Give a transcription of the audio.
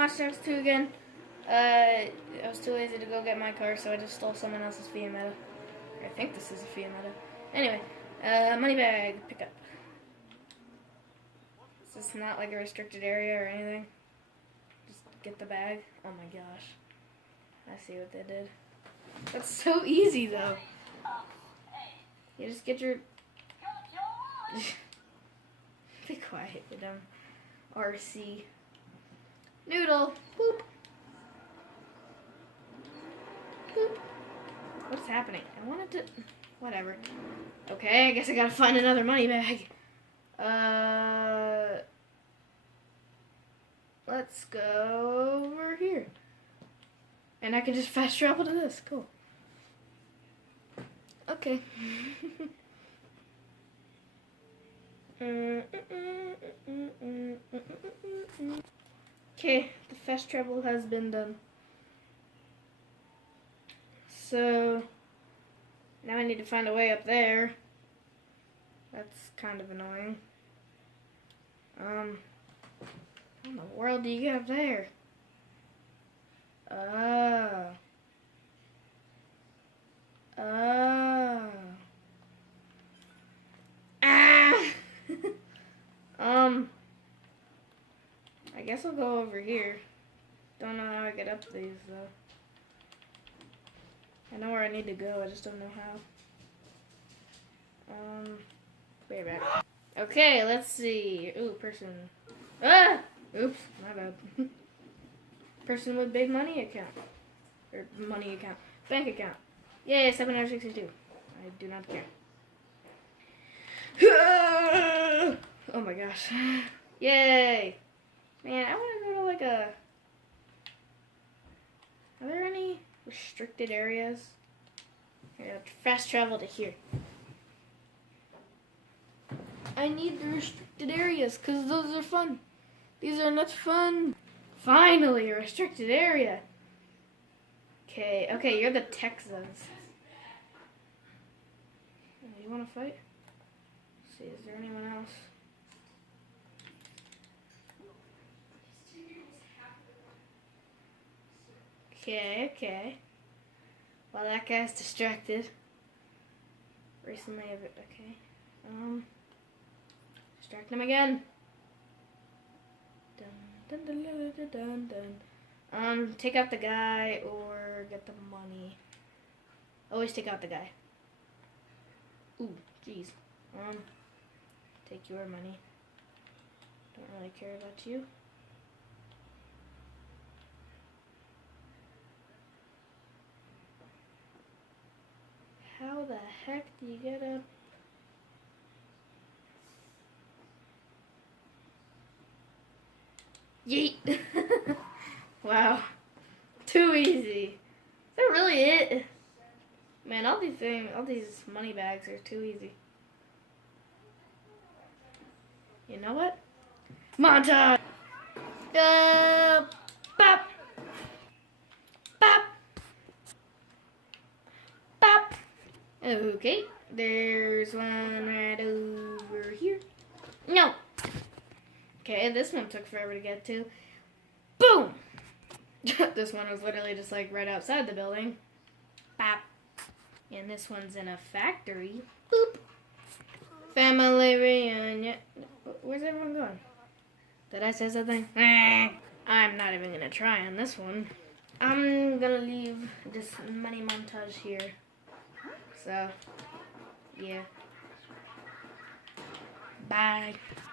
Watch Dogs 2 again. I was too lazy to go get my car, so I just stole someone else's Fiat. I think this is a Fiat. Anyway, money bag, pick up. Is this not like a restricted area or anything? Just get the bag. Oh my gosh. I see what they did. That's so easy though. You just get your... Be quiet, you dumb RC. Noodle. Boop. Boop. What's happening? I wanted to... Whatever. Okay, I guess I gotta find another money bag. Let's go over here. And I can just fast travel to this. Cool. Okay. Okay, the fast travel has been done. So, now I need to find a way up there. That's kind of annoying. How in the world do you get up there? Oh. Ah! I guess I'll go over here. Don't know how I get up these though. I know where I need to go, I just don't know how. Way back. Okay, let's see. Ooh, person. Ah! Oops, my bad. Person with big money account. Or money account. Bank account. Yay, 762. I do not care. Oh my gosh. Yay! Man, I want to go to like a... Are there any restricted areas? I have to fast travel to here. I need the restricted areas because those are fun. These are not fun. Finally, a restricted area. Okay, you're the Texans. You want to fight? Let's see, is there anyone else? Okay. Well, that guy's distracted. Recently, okay. Distract him again. Dun, dun, dun, dun, dun, dun. Take out the guy or get the money. Always take out the guy. Ooh, jeez. Take your money. Don't really care about you. How the heck do you get up? Yeet! Wow. Too easy. Is that really it? Man, all these money bags are too easy. You know what? Montage! Bop! Bop! Bop! Okay, there's one right over here. No! Okay, this one took forever to get to. Boom! This one was literally just like right outside the building. Bop. And this one's in a factory. Boop. Family reunion. Where's everyone going? Did I say something? I'm not even gonna try on this one. I'm gonna leave this money montage here. So, yeah. Bye.